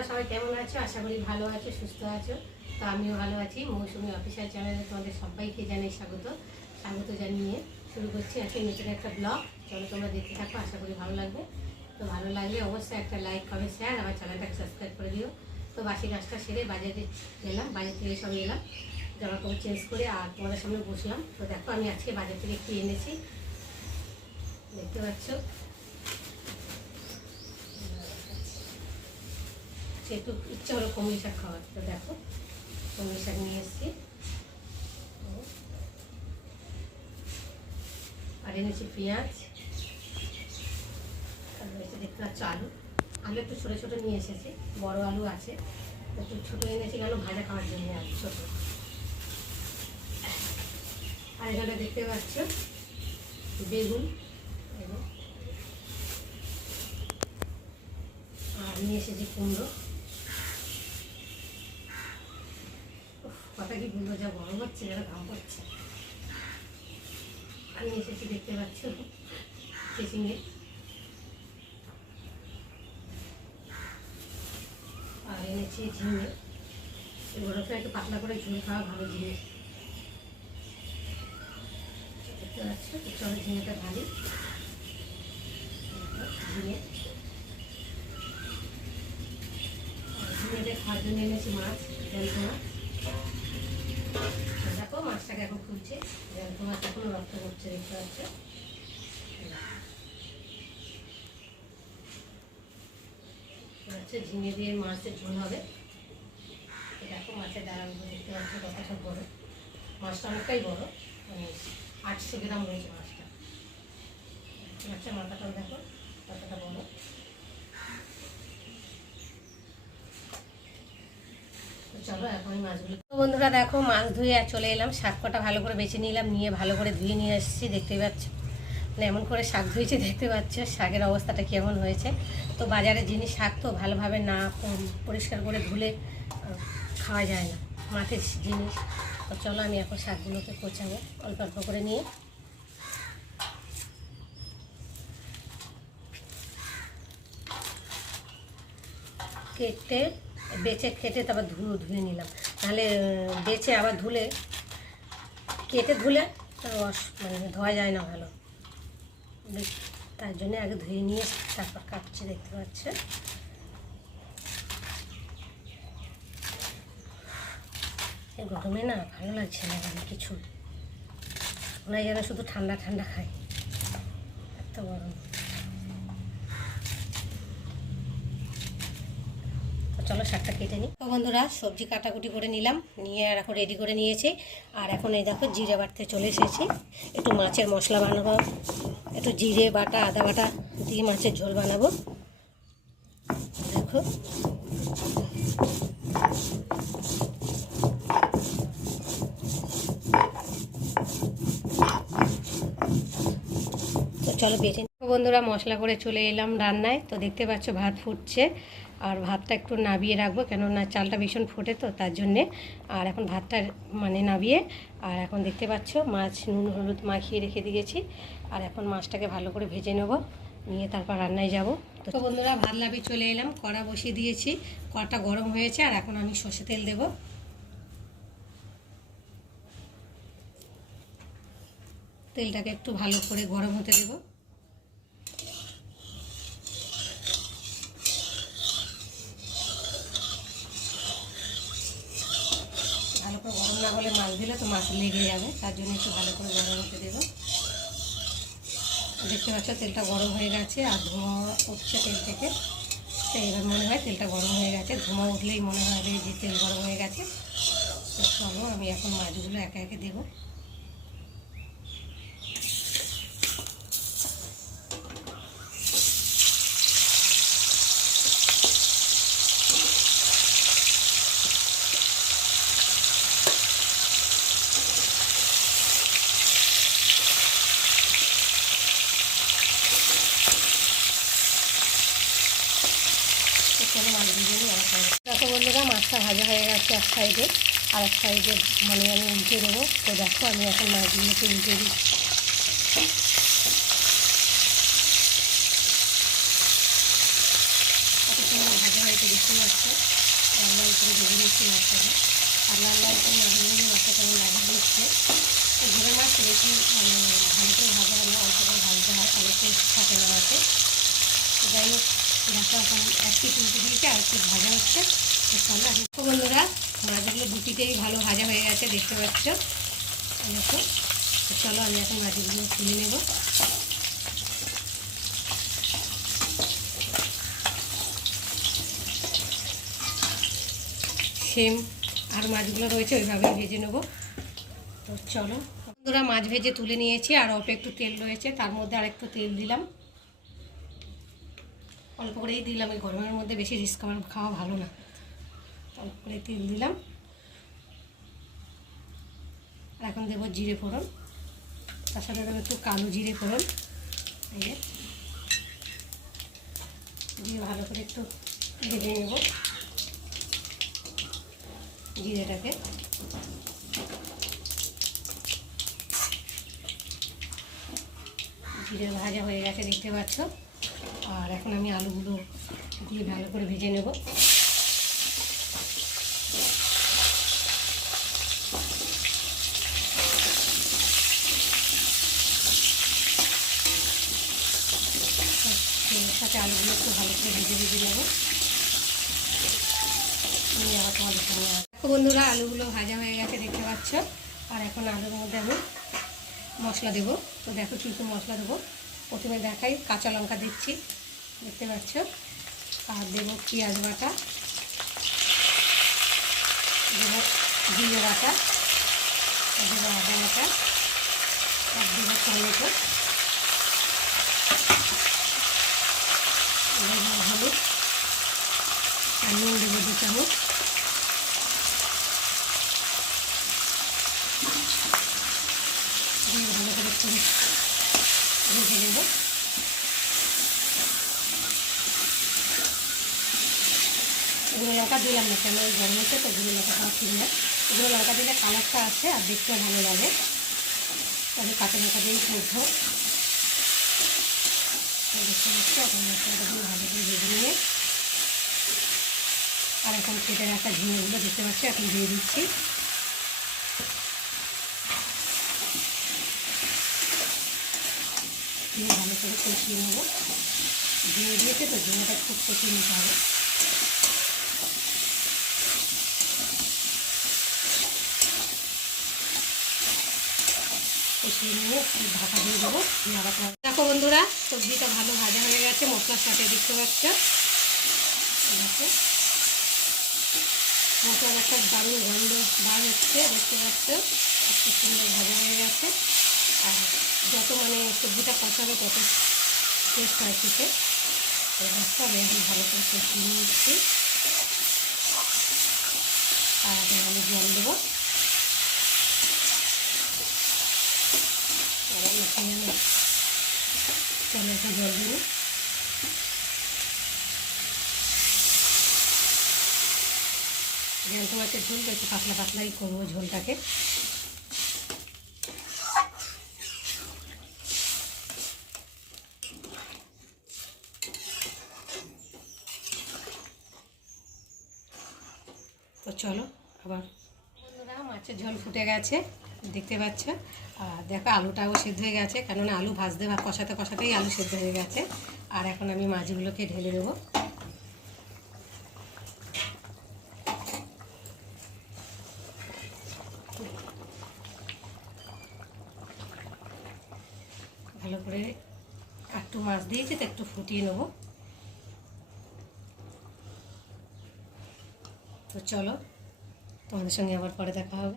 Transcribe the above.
তোমরা সবাই কেমন আছো? আশা করি ভালো আছো, সুস্থ আছো। তো আমিও ভালো আছি। মৌসুমি অফিসার চ্যানেলে তোমাদের সবাইকে জানাই স্বাগত। স্বাগত জানিয়ে শুরু করছি আজকে নতুন একটা ব্লগ চলো তোমরা দেখতে থাকো, আশা করি ভালো লাগবে। তো ভালো লাগলে অবশ্যই একটা লাইক কমেন্ট শেয়ার আমার চ্যানেলটাকে সাবস্ক্রাইব করে দিও। তো বাসি কাজটা সেরে বাজারে গেলাম, বাজার থেকে সব এলাম। জামা কাপড় চেঞ্জ করে আর তোমাদের সামনে বসলাম। তো দেখো, আমি আজকে বাজার থেকে কি এনেছি। দেখতে পাচ্ছ? সেহেতু ইচ্ছা হলো কমলি শাক খাওয়ার, তো দেখো, কমলি শাক নিয়ে এসেছি। আর এনেছি পেঁয়াজ, আর রয়েছে দেখতে আলু। আলু একটু ছোটো ছোটো নিয়ে এসেছি, বড় আলু আছে। একটু ছোটো এনেছি কেন, ভাজা খাওয়ার জন্য আলু ছোটো। আর এখানে দেখতে পাচ্ছ বেগুন আর নিয়ে এসেছি কুমড়ো। কথা কি বলব? যা গরম হচ্ছে যারা ঘাম পড়ছে আমি এসেছি দেখতে পাচ্ছ? চিচিঙে আর এনেছি ঝিঙে। এগুলোকে একটু পাতলা করে ঝুল খাওয়া ভালো জিনিস। দেখতে পাচ্ছ? চলো ঝিঙেটা ঢালি। ঝিঙে। ঝিঙেটা খাওয়ার জন্য এনেছি মাছ জ্যান্ত মাছ। দেখো জ্যান্ত মাছ এখনও রক্ত করছে দেখতে পাচ্ছ? হচ্ছে ঝিঙে দিয়ে মাছের ঝোল হবে। দেখো মাছের ডালাগুলো দেখতে পাচ্ছ কতটা বড়। মাছটা অনেকটাই বড় মানে আটশো গ্রাম রয়েছে মাছটা। মাছের মাথাটাও দেখো কতটা বড়। চলো মাছগুলো তো বন্ধুরা দেখো, মাছ ধুয়ে আর চলে এলাম। শাক কটা ভালো করে বেছে নিলাম, নিয়ে ভালো করে ধুয়ে নিয়ে এসেছি দেখতেই পাচ্ছ। মানে এমন করে শাক ধুয়েছি, দেখতে পাচ্ছ, শাকের অবস্থাটা কেমন হয়েছে। তো বাজারে জিনিস শাক তো ভালোভাবে না পরিষ্কার করে ধুলে খাওয়া যায় না, মাটির জিনিস। তো চলো, আমি এখন শাকগুলোকে কোচাবো, অল্প অল্প করে নিয়ে। কেটে বেচে কেটে তারপর ধুয়ে ধুয়ে নিলাম। তাহলে বেচে আবার ধুলে, কেটে ধুলে তার অস- মানে ধোয়া যায় না ভালো। তার জন্য আগে ধুয়ে নিয়ে তারপর কাটছি, দেখতে পাচ্ছে গরমে না ভালো লাগছে না মানে কিছু। হয় যেন শুধু ঠান্ডা ঠান্ডা খাই এত গরম। চলো শাকটা কেটে নিই। তো বন্ধুরা, সবজি কাটাকুটি করে নিলাম, নিয়ে আর এখন রেডি করে নিয়েছি। আর এখন এই দেখো জিরে বাটতে চলে এসেছি। একটু মাছের মশলা বানাবো, একটু জিরে বাটা, আদা বাটা দিয়ে মাছের ঝোল বানাবো। দেখো। তো চলো বেটে বন্ধুরা, মশলা করে চলে এলাম রান্নায়। তো দেখতে পাচ্ছ ভাত ফুটছে। আর ভাতটা একটু নাবিয়ে রাখব কেননা চালটা ভীষণ ফোটে তো তার জন্যে। আর এখন ভাতটা মানে নাবিয়ে, আর এখন দেখতে পাচ্ছ মাছ নুন, হলুদ মাখিয়ে রেখে দিয়েছি। আর এখন মাছটাকে ভালো করে ভেজে নেব, নিয়ে তারপর রান্নায় যাব। তো বন্ধুরা, ভাত লাভিয়ে চলে এলাম, কড়া বসিয়ে দিয়েছি, কড়াটা গরম হয়েছে, আর এখন আমি সর্ষে তেল দেবো। তেলটাকে একটু ভালো করে গরম হতে দেবো ভালো করে গরম না হলে মাছ দিলে তো মাছ লেগে যাবে, তার জন্য একটু ভালো করে গরম হতে দেব। দেখতে পাচ্ছ তেলটা গরম হয়ে গেছে আর ধোঁয়া উঠছে তেল থেকে। তো এবার মনে হয় তেলটা গরম হয়ে গেছে, ধোঁয়া উঠলেই মনে হয় যে তেল গরম হয়ে গেছে। তো চলো আমি এখন মাছগুলো একা একে দেবো তো চলো মাছ ভেজে নিই আর খাব। দেখো বন্ধুরা, মাছটা ভাজা হয়ে গেছে এক সাইডে। আর এক সাইডে মানে আমি উল্টে দেবো। তো দেখো, আমি এখন মাছগুলোকে উল্টে দিই ভাজা পাচ্ছ? দিচ্ছি মাছটাকে বেশি মানে ভাজা করে ভাজতে হয় থাকে যাই হোক দিয়েছে ভাজা হচ্ছে। বন্ধুরা মাছগুলো দুটিতেই ভালো ভাজা হয়ে গেছে, দেখতে পাচ্ছ? দেখো চলো আমি এখন মাছগুলো তুলে নেব। সেম আর মাছগুলো রয়েছে ওইভাবে ভেজে নেব। তো চলো, বন্ধুরা, মাছ ভেজে তুলে নিয়েছি, আর অল্প একটু তেল রয়েছে, তার মধ্যে আর একটু তেল দিলাম। অল্প করেই দিলাম, এই গরমের মধ্যে বেশি রিস্ক আমার খাওয়া ভালো না। অল্প করে তেল দিলাম। আর এখন দেবো জিরে ফোড়ন। তার সাথে দেবো একটু কালো জিরে ফোড়ন। এই যে। দিয়ে ভালো করে একটু ভেজে নেব জিরেটাকে। জিরে ভাজা হয়ে গেছে, দেখতে পাচ্ছ? আর এখন আমি আলুগুলো দিয়ে ভালো করে ভেজে নেব। সাথে আলুগুলো একটু ভালো করে ভেজে ভেজে নেব। নিয়ে বন্ধুরা, আলুগুলো ভাজা হয়ে গেছে, দেখতে পাচ্ছ? আর এখন আলুর মধ্যে আমি মশলা দেবো। তো দেখো কী কী মশলা দেবো। প্রথমে দেখাই, কাঁচা লঙ্কা দিচ্ছি, দেখতে পাচ্ছ? আর দেবো পেঁয়াজ বাটা, দেবো জিরে বাটা দেবো আদা বাটা, আর দেবো টমেটো দেবো হলুদ আর নুন দেবো দু চামচ দিয়ে ভালো করে ভেজে নেব গুঁড়ো লঙ্কা দিলাম না, কেন ওই গরমেতে তো গুঁড়ো লঙ্কা খাওয়া ঠিক না। গুঁড়ো লঙ্কা দিলে কালারটা আসে আর দেখতেও ভালো লাগে। তবে কাঁচা লঙ্কা দিয়েই করব। দেখতে পাচ্ছি? মশলাটা দিয়ে ভালো করে ভেজে নিয়ে আর এখন কেটে রাখা ঝিঙেগুলো দেখতে পাচ্ছি, এখন দিয়ে দিচ্ছি। ভালো করে কষিয়ে নেব। ঝিঙে দিয়েছে তো, ঝিঙেটা খুব কষিয়ে নিতে হবে। দিয়ে দেবো। দেখো বন্ধুরা, সবজিটা ভালো ভাজা হয়ে গেছে, মশলার সাথে দেখতে পাচ্ছ। দেখো মশলার একটা দারুণ গন্ধ বার হচ্ছে, দেখতে পাচ্ছ? খুব সুন্দর ভাজা হয়ে গেছে। আর যত মানে সবজিটা কষাবে তত টেস্ট হয় খেতে। রাস্তা আমি ভালো করে কষিয়ে নিচ্ছি। আর আমি জল দেবো। আর এখানে আমি জল দেবো। জ্যান্ত মাছের ঝোল তো একটু পাতলা পাতলাই করব ঝোলটাকে। তো চলো, আবার বন্ধুরা, মাছের ঝোল ফুটে গেছে, দেখতে পাচ্ছ? আর দেখো, আলুটাও সেদ্ধ হয়ে গেছে, কেননা আলু ভাজতে বা কষাতে কষাতেই আলু সেদ্ধ হয়ে গেছে। আর এখন আমি মাছগুলোকে ঢেলে দেবো। ভালো করে একটু মাছ দিয়েছি তো একটু ফুটিয়ে নেব। তো চলো, তোমাদের সঙ্গে আবার পরে দেখা হবে।